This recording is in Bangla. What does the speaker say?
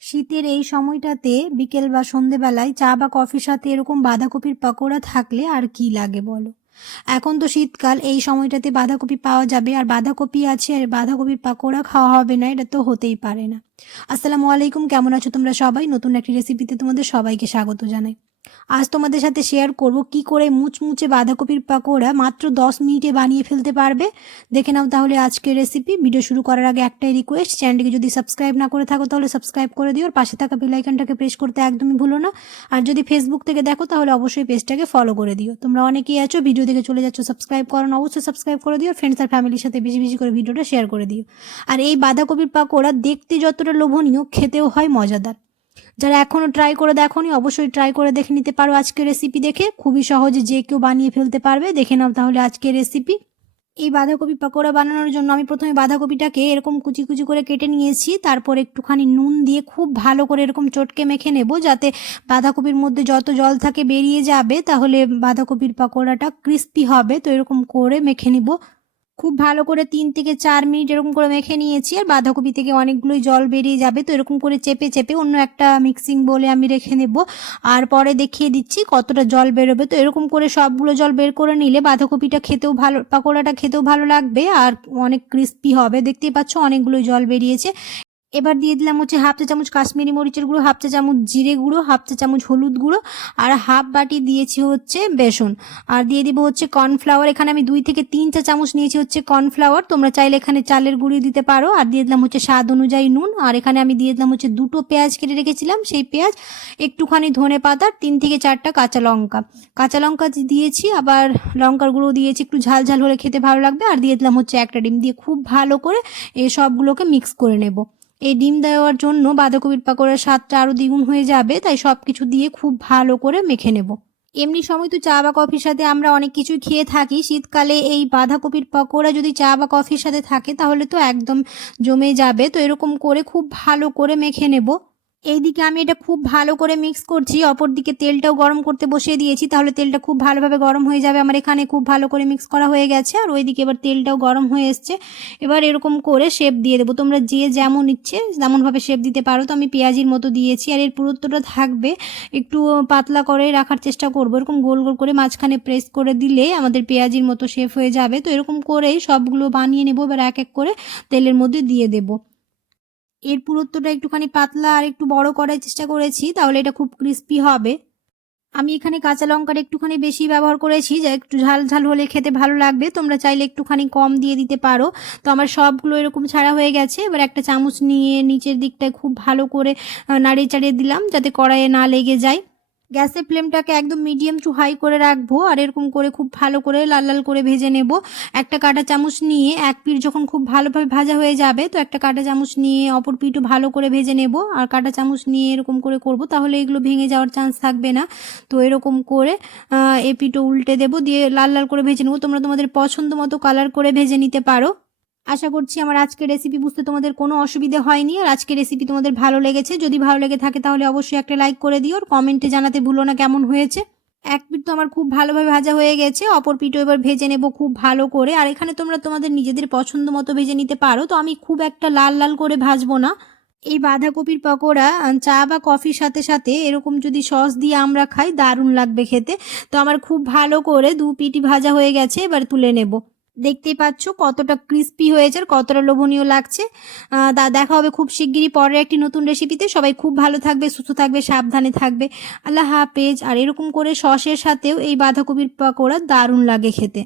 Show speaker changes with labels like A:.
A: শীতের এই সময়টাতে বিকেল বা সন্ধেবেলায় চা বা কফির সাথে এরকম বাঁধাকপির পাকোড়া থাকলে আর কি লাগে বলো? এখন তো শীতকাল, এই সময়টাতে বাঁধাকপি পাওয়া যাবে। আর বাঁধাকপি আছে, আর বাঁধাকপির পাকোড়া খাওয়া হবে না, এটা তো হতেই পারে না। আসসালামু আলাইকুম, কেমন আছো তোমরা সবাই? নতুন একটি রেসিপিতে তোমাদের সবাইকে স্বাগত জানাই। আজ তোমাদের সাথে শেয়ার করব কি করে মুচমুচে বাঁধাকপির পাকোড়া মাত্র দশ মিনিটে বানিয়ে ফেলতে পারবে। দেখে নাও তাহলে আজকের রেসিপি ভিডিও শুরু করার আগে একটাই রিকোয়েস্ট চ্যানেলটিকে যদি সাবস্ক্রাইব না করে থাকো তাহলে সাবস্ক্রাইব করে দিও। আর পাশে থাকা আইকনটাকে প্রেস করতে একদমই ভুলো না। আর যদি ফেসবুক থেকে দেখো তাহলে অবশ্যই পেজটাকে ফলো করে দিও। তোমরা অনেকেই আছো ভিডিও থেকে চলে যাচ্ছ সাবস্ক্রাইব করো না, অবশ্যই সাবস্ক্রাইব করে দিও। ফ্রেন্ডস আর ফ্যামিলির সাথে বেশি বেশি করে ভিডিওটা শেয়ার করে দিও। আর এই বাঁধাকপির পাকোড়া দেখতে যতটা লোভনীয়, খেতেও হয় মজাদার। যারা এখনও ট্রাই করে দেখোনি, অবশ্যই ট্রাই করে দেখে নিতে পারো আজকের রেসিপি দেখে। খুবই সহজে যে কেউ বানিয়ে ফেলতে পারবে, দেখে নাও তাহলে আজকের রেসিপি এই বাঁধাকপি পাকোড়া বানানোর জন্য আমি প্রথমে বাঁধাকপিটাকে এরকম কুচি কুচি করে কেটে নিয়েছি, তারপর একটুখানি নুন দিয়ে খুব ভালো করে এরকম চটকে মেখে নেব, যাতে বাঁধাকপির মধ্যে যত জল থাকে বেরিয়ে যাবে, তাহলে বাঁধাকপির পাকোড়াটা ক্রিস্পি হবে। তো এরকম করে মেখে নিব। খুব ভালো করে তিন থেকে চার মিনিট এরকম করে মেখে নিয়েছি, আর বাঁধাকপি থেকে অনেকগুলোই জল বেরিয়ে যাবে, তো এরকম করে চেপে চেপে অন্য একটা মিক্সিং বলে আমি রেখে নেব। আর পরে দেখিয়ে দিচ্ছি কতটা জল বেরোবে, তো এরকম করে সবগুলো জল বের করে নিলে বাঁধাকপিটা খেতেও ভালো, পাকোড়াটা খেতেও ভালো লাগবে, আর অনেক ক্রিস্পি হবে। দেখতেই পাচ্ছ অনেকগুলোই জল বেরিয়েছে। এবার দিয়ে দিলাম হচ্ছে হাফ চা চামচ কাশ্মীরি মরিচের গুঁড়ো, হাফ চা চামচ জিরে গুঁড়ো, হাফ চা চামচ হলুদ গুঁড়ো আর হাফ বাটি দিয়েছি হচ্ছে বেসন। আর দিয়ে দিব হচ্ছে কর্নফ্লাওয়ার। এখানে আমি দুই থেকে তিন চা চামচ নিয়েছি হচ্ছে কর্নফ্লাওয়ার। তোমরা চাইলে এখানে চালের গুঁড়ি দিতে পারো। আর দিয়ে দিলাম হচ্ছে স্বাদ অনুযায়ী নুন। আর এখানে আমি দিয়ে দিলাম হচ্ছে দুটো পেঁয়াজ কেটে রেখেছিলাম। সেই পেঁয়াজ একটুখানি ধনে পাতা, তিন থেকে চারটা কাঁচা লঙ্কা। কাঁচা লঙ্কা দিয়েছি। আবার লঙ্কার গুঁড়ো দিয়েছি। একটু ঝাল ঝাল হলে খেতে ভালো লাগবে। আর দিয়ে দিলাম হচ্ছে একটা ডিম। দিয়ে খুব ভালো করে এই সবগুলোকে মিক্স করে নেব। এই ডিম দেওয়ার জন্য বাঁধাকপির পাকোড়ার স্বাদটা আরও দ্বিগুণ হয়ে যাবে, তাই সব কিছু দিয়ে খুব ভালো করে মেখে নেব। এমনি সময় তো চা বা কফির সাথে আমরা অনেক কিছু খেয়ে থাকি, শীতকালে এই বাঁধাকপির পকোড়া যদি চা বা কফির সাথে থাকে, তাহলে তো একদম জমে যাবে। তো এরকম করে খুব ভালো করে মেখে নেব। এইদিকে আমি এটা খুব ভালো করে মিক্স করছি। অপর দিকে তেলটাও গরম করতে বসিয়ে দিয়েছি। তাহলে তেলটা খুব ভালোভাবে গরম হয়ে যাবে। আমার এখানে খুব ভালো করে মিক্স করা হয়ে গেছে। আর ওইদিকে এবার তেলটাও গরম হয়ে এসছে। এবার এরকম করে শেপ দিয়ে দেবো। তোমরা যে যেমন ইচ্ছে তেমনভাবে শেপ দিতে পারো। তো আমি পেঁয়াজির মতো দিয়েছি। আর এর পুরুত্বটা থাকবে একটু পাতলা করে রাখার চেষ্টা করব। এরকম গোল গোল করে মাঝখানে প্রেস করে দিলে আমাদের পেঁয়াজির মতো শেপ হয়ে যাবে। তো এরকম করেই সবগুলো বানিয়ে নেব। এবার এক এক করে তেলের মধ্যে দিয়ে দেবো। এর পুরুত্বটা একটুখানি পাতলা আর একটু বড় করার চেষ্টা করেছি, তাহলে এটা খুব ক্রিস্পি হবে। আমি এখানে কাঁচা লঙ্কার একটুখানি বেশি ব্যবহার করেছি, যা একটু ঝাল ঝাল হলে খেতে ভালো লাগবে, তোমরা চাইলে একটুখানি কম দিয়ে দিতে পারো। তো আমার সবগুলো এরকম ছাড়া হয়ে গেছে, এবার একটা চামচ নিয়ে নিচের দিকটায় খুব ভালো করে নাড়িয়ে চাড়িয়ে দিলাম, যাতে কড়াইয়ে না লেগে যায়। গ্যাসের ফ্লেমটাকে একদম মিডিয়াম টু হাই করে রাখব, আর এরকম করে খুব ভালো করে লাল লাল করে ভেজে নেব। একটা কাঁটা চামচ নিয়ে এক পিঠ যখন খুব ভালোভাবে ভাজা হয়ে যাবে, তো একটা কাঁটা চামচ নিয়ে অপর পিঠও ভালো করে ভেজে নেব। আর কাঁটা চামচ নিয়ে এরকম করে করব, তাহলে এগুলো ভেঙে যাওয়ার চান্স থাকবে না। তো এরকম করে এ পিঠও উল্টে দেবো, দিয়ে লাল লাল করে ভেজে নেব। তোমরা তোমাদের পছন্দ মতো কালার করে ভেজে নিতে পারো। আশা করছি আমার আজকের রেসিপি বুঝতে তোমাদের কোনো অসুবিধে হয়নি। আর আজকের রেসিপি তোমাদের ভালো লেগেছে। যদি ভালো লেগে থাকে তাহলে অবশ্যই একটা লাইক করে দিও। আর কমেন্টে জানাতে ভুলো না কেমন হয়েছে। এক পিঠ তো আমার খুব ভালোভাবে ভাজা হয়ে গেছে। অপর পিঠও এবার ভেজে নেব খুব ভালো করে। আর এখানে তোমরা তোমাদের নিজেদের পছন্দ মতো ভেজে নিতে পারো। তো আমি খুব একটা লাল লাল করে ভাজবো না। এই বাঁধাকপির পকোড়া চা বা কফির সাথে সাথে এরকম যদি সস দিয়ে আমরা খাই, দারুণ লাগবে খেতে। তো আমার খুব ভালো করে দু পিটি ভাজা হয়ে গেছে। এবার তুলে নেব। দেখতেই পাচ্ছ কতটা ক্রিস্পি হয়েছে আর কতটা লোভনীয় লাগছে। তা দেখা হবে খুব শিগগিরই পরের একটি নতুন রেসিপিতে সবাই খুব ভালো থাকবে, সুস্থ থাকবে, সাবধানে থাকবে। আল্লাহ হাফেজ। আর এরকম করে সসের সাথেও এই বাঁধাকপির পাকোড়া দারুণ লাগে খেতে।